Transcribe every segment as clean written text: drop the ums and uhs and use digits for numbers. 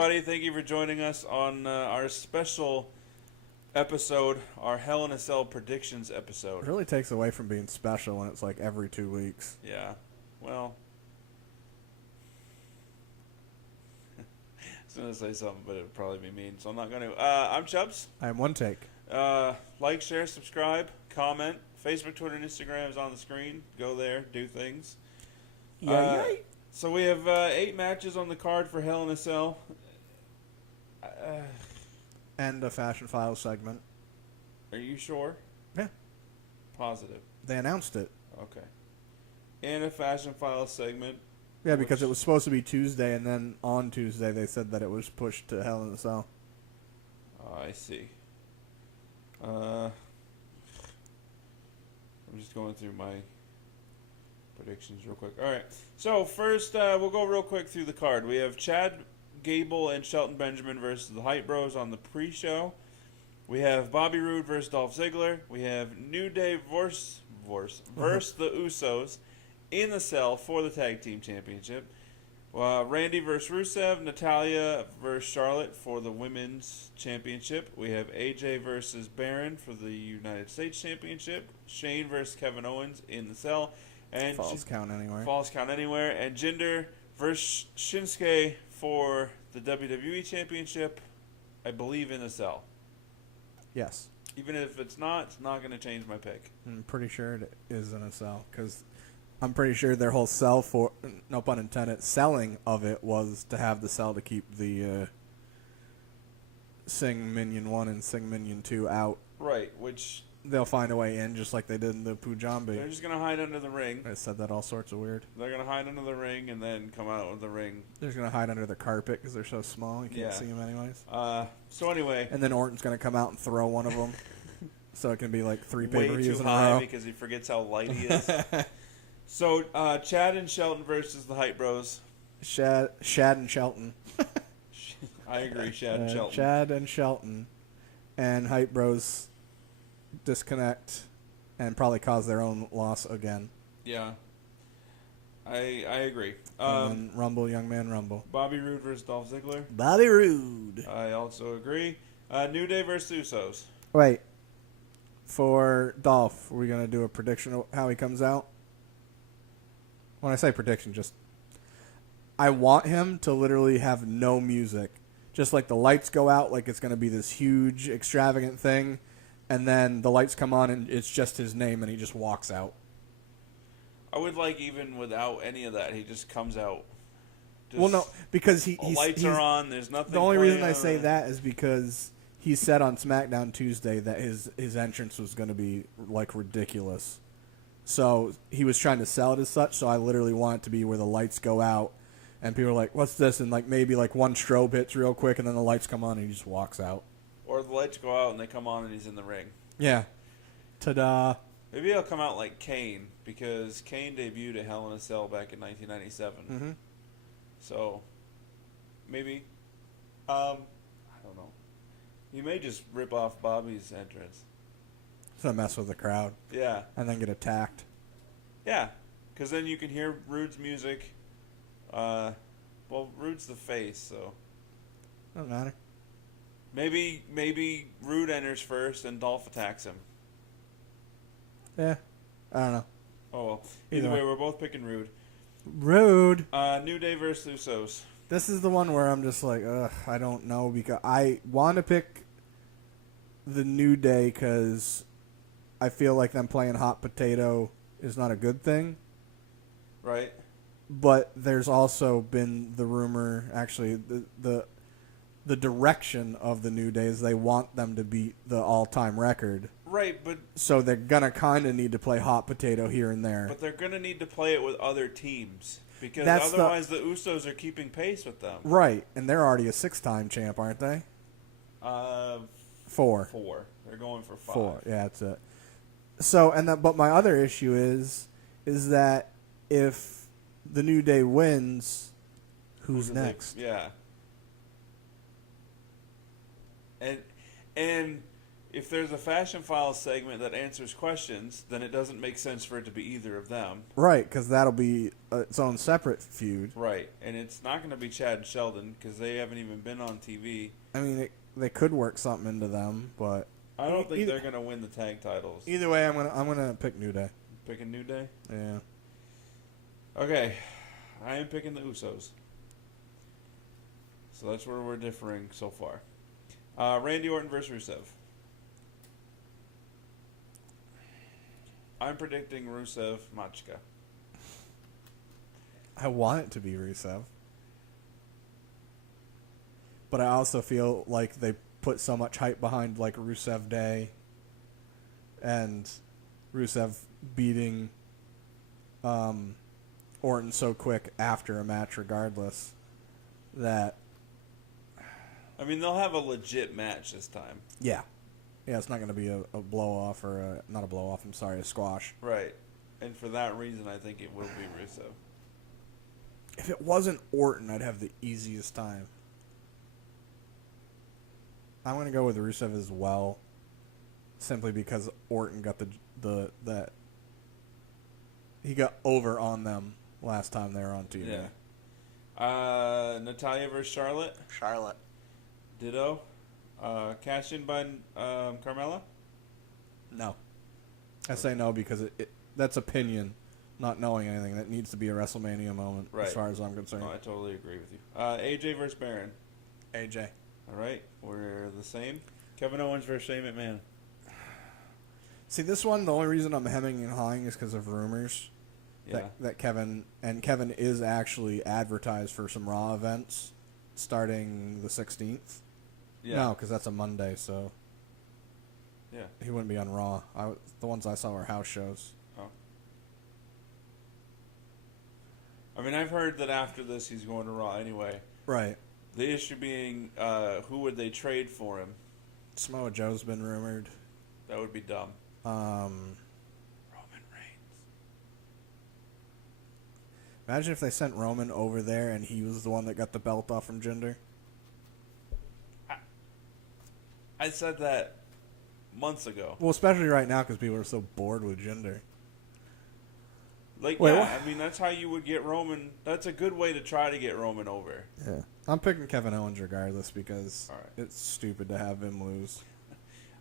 everybody. Thank you for joining us on our special episode, our Hell in a Cell predictions episode. It really takes away from being special when it's like every 2 weeks. Yeah. Well, I was going to say something, but it would probably be mean, so I'm not going to. I'm Chubbs. I am One Take. Like, share, subscribe, comment. Facebook, Twitter, and Instagram is on the screen. Go there, do things. Yay. So we have 8 matches on the card for Hell in a Cell. And a Fashion Files segment. Are you sure? Yeah. Positive. They announced it. Okay. And a Fashion Files segment. Yeah, because it was supposed to be Tuesday, and then on Tuesday they said that it was pushed to Hell in a Cell. Oh, I see. I'm just going through my predictions real quick. All right. So first, we'll go real quick through the card. We have Chad Gable and Shelton Benjamin versus the Hype Bros on the pre-show. We have Bobby Roode versus Dolph Ziggler. We have New Day versus the Usos in the cell for the Tag Team Championship. Randy versus Rusev, Natalya versus Charlotte for the Women's Championship. We have AJ versus Baron for the United States Championship. Shane versus Kevin Owens in the cell. And Falls count anywhere. Falls count anywhere. And Jinder versus Shinsuke for the WWE Championship, I believe in the cell. Yes. Even if it's not going to change my pick. I'm pretty sure it is in a cell, because I'm pretty sure their whole sell for, no pun intended, selling of it was to have the cell to keep the Sing Minion 1 and Sing Minion 2 out. Right, which They'll find a way in, just like they did in the Pujambi. they're just going to hide under the ring. I said that all sorts of weird. They're going to hide under the ring and then come out of the ring. They're just going to hide under the carpet because they're so small. You can't see them anyways. So anyway. And then Orton's going to come out and throw one of them. So it can be like 3 way pay-per-views too in a high row. because he forgets how light he is. So, Chad and Shelton versus the Hype Bros. Shad and Shelton. I agree, Chad and Shelton. Chad and Shelton. And Hype Bros disconnect and probably cause their own loss again. Yeah. I agree. And then Rumble, Young Man Rumble. Bobby Roode versus Dolph Ziggler. Bobby Roode. I also agree. New Day versus Usos. Wait. For Dolph, are we going to do a prediction of how he comes out? When I say prediction, just I want him to literally have no music. Just like the lights go out, like it's going to be this huge, extravagant thing, and then the lights come on and it's just his name and he just walks out. I would like even without any of that, he just comes out. Well, no, because lights are on, there's nothing. The only reason I say that is because he said on SmackDown Tuesday that his entrance was going to be like ridiculous. So he was trying to sell it as such, so I literally want it to be where the lights go out and people are like, what's this? And like maybe like one strobe hits real quick and then the lights come on and he just walks out. Or the lights go out and they come on and he's in the ring. Yeah. Ta-da. Maybe he'll come out like Kane, because Kane debuted at Hell in a Cell back in 1997. Mm-hmm. So, maybe. I don't know. He may just rip off Bobby's entrance. To mess with the crowd. Yeah. And then get attacked. Yeah. Because then you can hear Rude's music. Well, Rude's the face, so. Doesn't matter. Maybe Rude enters first and Dolph attacks him. Yeah. I don't know. Oh, well. Either way, we're both picking Rude. Rude. New Day versus Usos. This is the one where I'm just like, ugh, I don't know, because I want to pick the New Day because I feel like them playing hot potato is not a good thing. Right. But there's also been the rumor, actually, the direction of the New Day is they want them to beat the all-time record. Right, but... So they're going to kind of need to play hot potato here and there. But they're going to need to play it with other teams. Because otherwise the Usos are keeping pace with them. Right, and they're already a 6-time champ, aren't they? 4. 4. They're going for 5. 4, yeah, that's it. So, but my other issue is that if the New Day wins, who's next? Yeah. And if there's a Fashion Files segment that answers questions, then it doesn't make sense for it to be either of them. Right, because that'll be its own separate feud. Right, and it's not going to be Chad and Sheldon because they haven't even been on TV. I mean, they could work something into them, but I don't think they're going to win the tag titles. Either way, I'm gonna pick New Day. Pick a New Day? Yeah. Okay, I am picking the Usos. So that's where we're differing so far. Randy Orton versus Rusev. I'm predicting Rusev Machka. I want it to be Rusev. But I also feel like they put so much hype behind like Rusev Day and Rusev beating Orton so quick after a match regardless that... I mean, they'll have a legit match this time. Yeah. Yeah, it's not going to be a blow-off or not a blow-off, I'm sorry, a squash. Right. And for that reason, I think it will be Rusev. If it wasn't Orton, I'd have the easiest time. I'm going to go with Rusev as well, simply because Orton got that he got over on them last time they were on TV. Yeah. Natalya versus Charlotte. Charlotte. Ditto. Cash in by Carmella? No. I say no because that's opinion, not knowing anything. That needs to be a WrestleMania moment, right, as far as I'm concerned. No, I totally agree with you. AJ versus Baron. AJ. All right, we're the same. Kevin Owens versus Shane McMahon. See, this one, the only reason I'm hemming and hawing is because of rumors that Kevin is actually advertised for some Raw events starting the 16th. Yeah. No, because that's a Monday, so yeah, he wouldn't be on Raw. The ones I saw were house shows. Oh. I mean, I've heard that after this he's going to Raw anyway. Right. The issue being, who would they trade for him? Samoa Joe's been rumored. That would be dumb. Roman Reigns. Imagine if they sent Roman over there and he was the one that got the belt off from Jinder. I said that months ago. Well, especially right now because people are so bored with Jinder. Like, Wait, yeah, what? I mean, that's how you would get Roman. That's a good way to try to get Roman over. Yeah. I'm picking Kevin Owens regardless because All right. it's stupid to have him lose.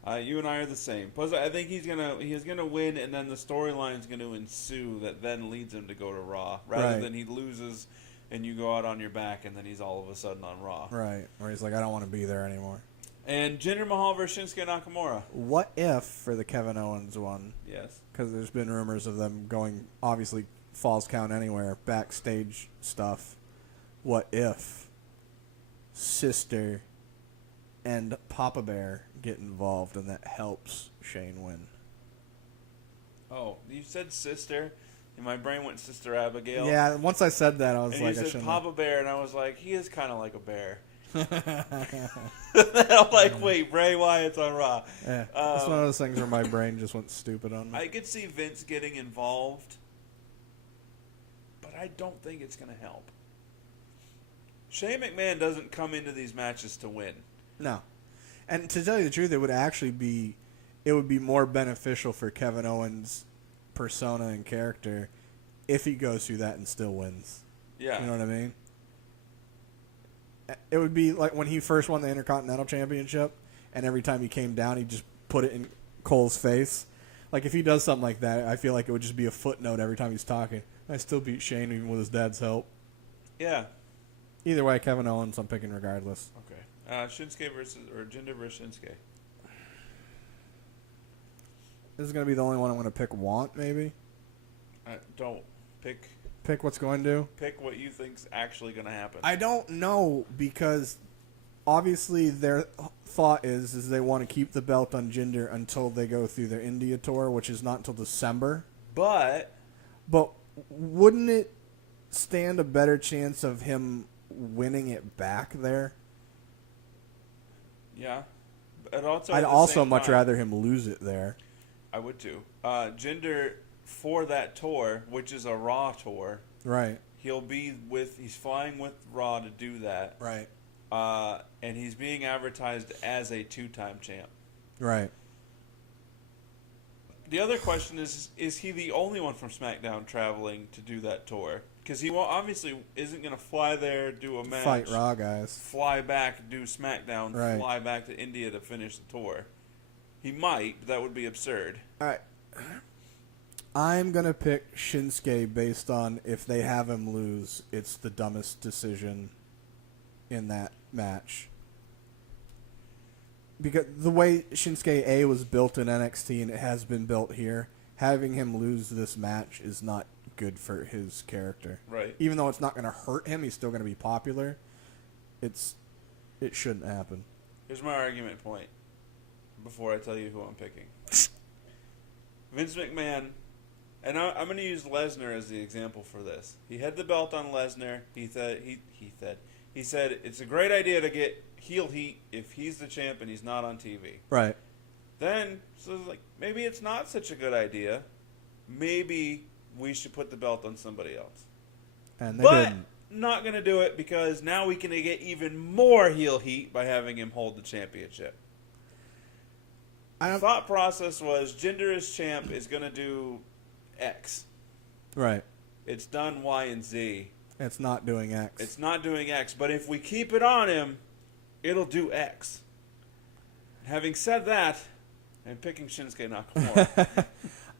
You and I are the same. Plus, I think he's gonna win, and then the storyline's gonna ensue that then leads him to go to Raw, rather than he loses and you go out on your back, and then he's all of a sudden on Raw. Right. Or he's like, I don't want to be there anymore. And Jinder Mahal versus Shinsuke Nakamura. What if for the Kevin Owens one? Yes. Because there's been rumors of them going, obviously, Falls Count Anywhere, backstage stuff. What if Sister and Papa Bear get involved and that helps Shane win? Oh, you said sister, and my brain went Sister Abigail. Yeah, once I said that, I was And like, you I said shouldn't. Papa Bear, and I was like, he is kind of like a bear. I'm like, wait, Bray Wyatt's on Raw. Yeah, it's one of those things where my brain just went stupid on me. I could see Vince getting involved, but I don't think it's going to help. Shane McMahon doesn't come into these matches to win. No. And to tell you the truth, it would be more beneficial for Kevin Owens' persona and character if he goes through that and still wins. Yeah. You know what I mean? It would be like when he first won the Intercontinental Championship, and every time he came down, he just put it in Cole's face. Like, if he does something like that, I feel like it would just be a footnote every time he's talking. I still beat Shane even with his dad's help. Yeah. Either way, Kevin Owens, I'm picking regardless. Okay. Jinder versus Shinsuke. This is going to be the only one I'm going to pick maybe? Don't. Pick Pick what's going to? Pick what you think's actually going to happen. I don't know because obviously their thought is they want to keep the belt on Jinder until they go through their India tour, which is not until December. But wouldn't it stand a better chance of him winning it back there? Yeah. But also I'd also much rather him lose it there. I would too. Jinder, for that tour, which is a Raw tour, right? He's flying with Raw to do that, right? And he's being advertised as a 2-time champ. Right. The other question is he the only one from SmackDown traveling to do that tour? Because he obviously isn't going to fly there, do a match, Fight Raw guys. fly back, do SmackDown, Right. fly back to India to finish the tour. He might, but that would be absurd. All right. I'm going to pick Shinsuke based on if they have him lose, it's the dumbest decision in that match. Because the way Shinsuke A was built in NXT and it has been built here, having him lose this match is not good for his character. Right. Even though it's not going to hurt him, he's still going to be popular. It shouldn't happen. Here's my argument point before I tell you who I'm picking. Vince McMahon, and I'm going to use Lesnar as the example for this. He had the belt on Lesnar. He said it's a great idea to get heel heat if he's the champ and he's not on TV. Right. Then, so like maybe it's not such a good idea. Maybe we should put the belt on somebody else. And they But didn't. not going to do it because now we can get even more heel heat by having him hold the championship. The thought process was Jinder as champ is going to do X. Right. It's done Y and Z. It's not doing X. It's not doing X. But if we keep it on him, it'll do X. Having said that, I'm picking Shinsuke Nakamura.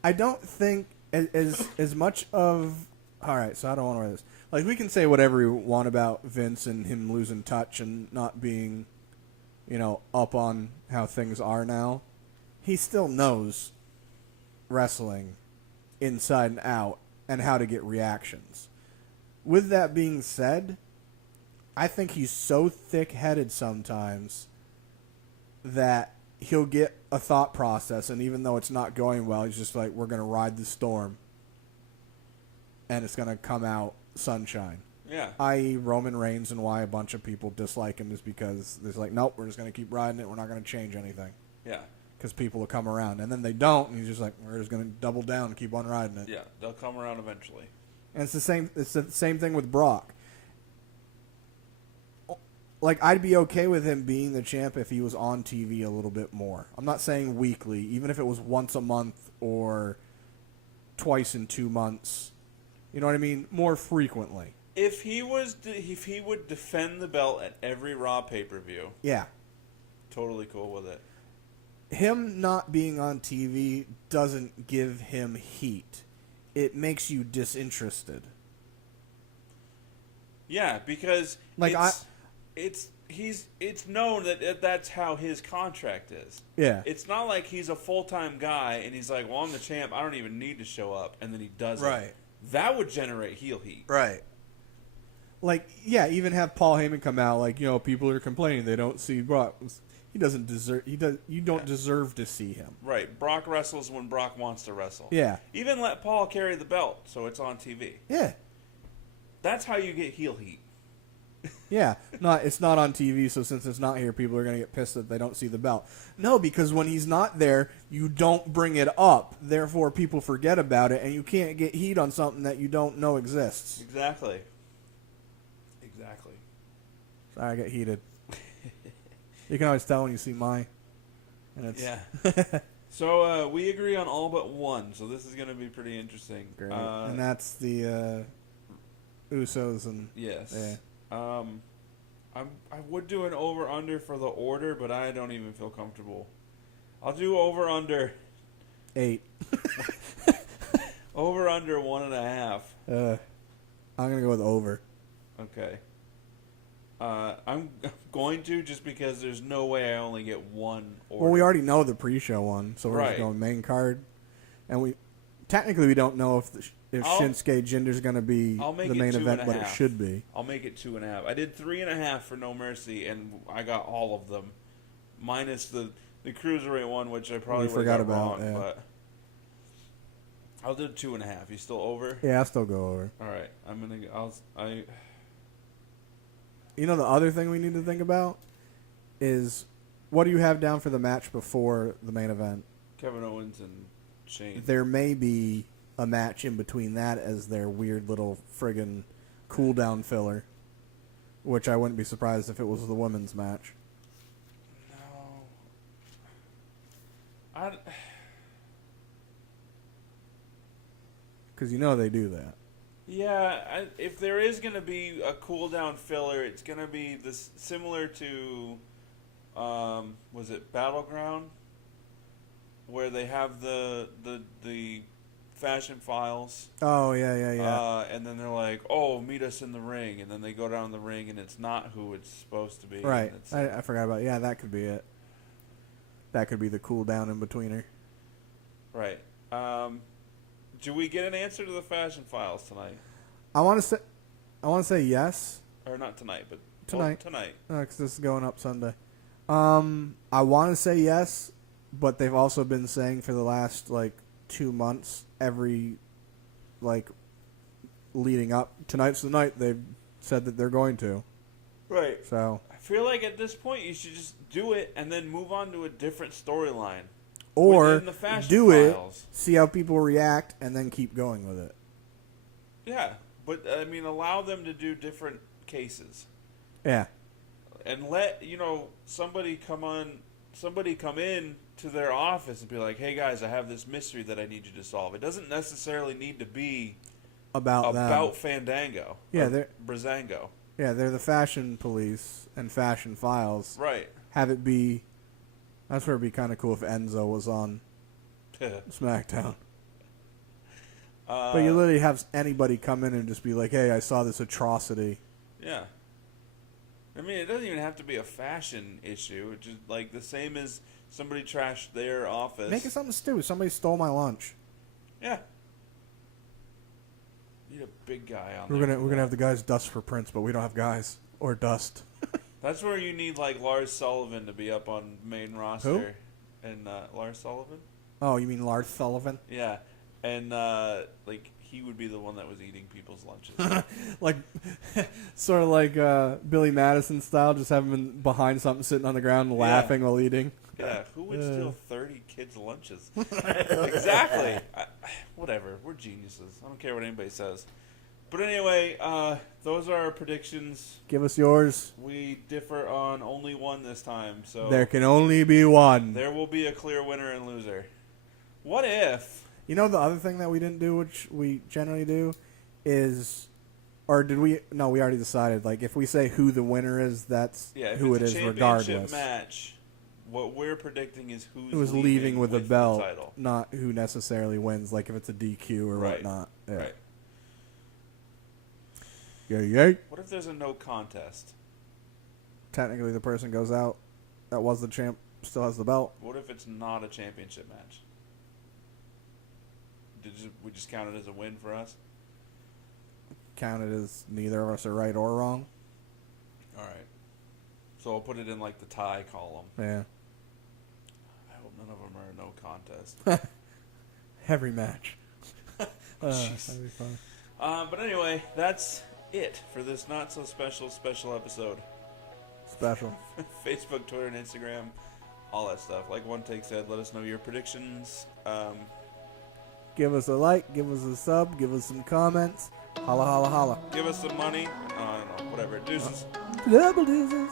I don't think as much of... All right, so I don't want to wear this. Like, we can say whatever we want about Vince and him losing touch and not being, up on how things are now. He still knows wrestling inside and out and how to get reactions. With that being said, I think he's so thick-headed sometimes that he'll get a thought process, and even though it's not going well, he's just like, we're going to ride the storm, and it's going to come out sunshine. Yeah. I.e. Roman Reigns, and why a bunch of people dislike him is because they're like, nope, we're just going to keep riding it, we're not going to change anything. Yeah. Because people will come around. And then they don't, and he's just like, we're just going to double down and keep on riding it. Yeah, they'll come around eventually. And it's the same thing with Brock. Like, I'd be okay with him being the champ if he was on TV a little bit more. I'm not saying weekly, even if it was once a month or twice in 2 months. You know what I mean? More frequently. If he would defend the belt at every Raw pay-per-view, Yeah. totally cool with it. Him not being on TV doesn't give him heat. It makes you disinterested. Yeah, because Like, it's known that that's how his contract is. Yeah. It's not like he's a full-time guy and he's like, well, I'm the champ, I don't even need to show up, and then he does Right. it. That would generate heel heat. Right. Like, yeah, even have Paul Heyman come out like, people are complaining they don't see Brock. He doesn't deserve. You don't deserve to see him. Right. Brock wrestles when Brock wants to wrestle. Yeah. Even let Paul carry the belt so it's on TV. Yeah. That's how you get heel heat. Yeah. It's not on TV, so since it's not here, people are going to get pissed that they don't see the belt. No, because when he's not there, you don't bring it up. Therefore, people forget about it, and you can't get heat on something that you don't know exists. Exactly. Sorry, I get heated. You can always tell when you see mine. And it's Yeah. So we agree on all but one, so this is going to be pretty interesting. Great. And that's the Usos and... Yes. Yeah. I would do an over-under for the order, but I don't even feel comfortable. I'll do over-under. 8. Over-under 1.5. I'm going to go with over. Okay. I'm going to just because there's no way I only get one order. Well, we already know the pre-show one, so we're just going main card. And we don't know if Shinsuke Jinder's going to be the main event, but it should be. I'll make it 2.5. I did 3.5 for No Mercy, and I got all of them, minus the Cruiserweight one, which I probably forgot about. Yeah. But I'll do 2.5. You still over? Yeah, I'll still go over. All right, I'm gonna. You know, the other thing we need to think about is what do you have down for the match before the main event? Kevin Owens and Shane. There may be a match in between that as their weird little friggin' cool-down filler, which I wouldn't be surprised if it was the women's match. No. Because you know they do that. Yeah, if there is going to be a cooldown filler, it's going to be this similar to, was it Battleground, where they have the fashion files. Oh yeah. And then they're like, "Oh, meet us in the ring," and then they go down the ring, and it's not who it's supposed to be. Right. I forgot about it. Yeah, that could be it. That could be the cooldown in betweener. Right. Do we get an answer to the fashion files tonight? I want to say yes. Or not tonight, but Tonight. Tonight. Because this is going up Sunday. I want to say yes, but they've also been saying for the last 2 months, every leading up, tonight's the night, they've said that they're going to. Right. So I feel like at this point you should just do it and then move on to a different storyline. or within the fashion do files. it, see how people react, and then keep going with it. Yeah, but I mean, allow them to do different cases. Yeah. And let somebody come in to their office and be like, "Hey guys, I have this mystery that I need you to solve." It doesn't necessarily need to be about Fandango. Yeah, or they're Brazango. Yeah, they're the fashion police and fashion files. Right. Have it be. That's where it'd be kind of cool if Enzo was on SmackDown. But you literally have anybody come in and just be like, "Hey, I saw this atrocity." Yeah. I mean, it doesn't even have to be a fashion issue. It's just like the same as somebody trashed their office. Make it something stupid. Somebody stole my lunch. Yeah. Need a big guy on We're there. gonna have the guys dust for Prince, but we don't have guys or dust. That's where you need like Lars Sullivan to be up on main roster. Who? And Lars Sullivan? Oh, you mean Lars Sullivan? Yeah. And he would be the one that was eating people's lunches. Like, sort of like Billy Madison style, just have him behind something, sitting on the ground, laughing while eating. Yeah, who would steal 30 kids' lunches? Exactly. Whatever. We're geniuses. I don't care what anybody says. But anyway, those are our predictions. Give us yours. We differ on only one this time, so There can only be one. there will be a clear winner and loser. What if? You know the other thing that we didn't do, which we generally do, is, or did we? No, we already decided. Like, if we say who the winner is, that's Yeah, if who it it's is a championship regardless. match, what we're predicting is Who's leaving with the belt, title. not who necessarily wins. Like if it's a DQ or Right. whatnot. Yeah. Right. Yeah. What if there's a no contest? Technically, the person goes out that was the champ, still has the belt. What if it's not a championship match? We just count it as a win for us? Counted as neither of us are right or wrong. All right. So I'll put it in like the tie column. Yeah. I hope none of them are a no contest. Every match. Jeez. That'd be fun. But anyway, that's it for this not so special episode. Special. Facebook, Twitter, and Instagram, all that stuff. Like One Take said, let us know your predictions. Give us a like, give us a sub, give us some comments. Holla, holla, holla. Give us some money. I don't know, whatever. Deuces. Double deuces.